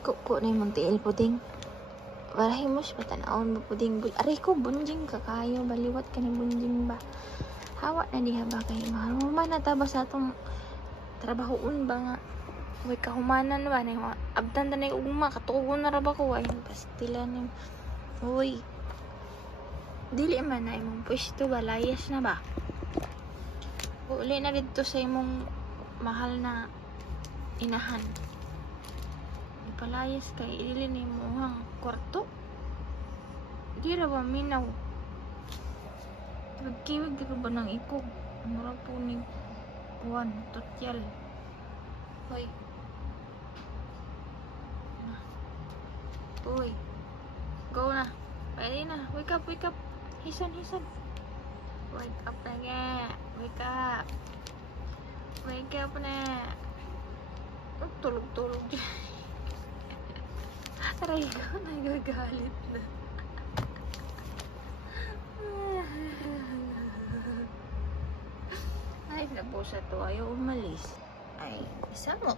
Iko na yung tiil puding. Walahin mo siya patanaon ba puding. Aray ko, bunjing ka kayo. Baliwat ka ni bunjing ba. Hawa na diha ba kayo. Maharuman na taba sa atong trabahoon ba nga. Uy, kahumanan ba na. Abdan na yung ugma. Katugon na raba ko. Ayun, pastilan yung. Uy. Dili man na imong pwesto ba. Layas na ba. Uli na dito sa imong mahal na inahan. Palayas kay ili ni muhang kwarto. Di ra ba minaw? Nagkiwag di ba ng ikog? Mura po ni Juan, tutyal. Hoy. Uy. Go na. Pwede na. Wake up, wake up. Hisan. Wake up na nga. Wake up. Wake up na. Tulog-tulog dyan. Aray ko, nagagalit na. Ay, nabusa to. Ayaw umalis. Ay, isa mo.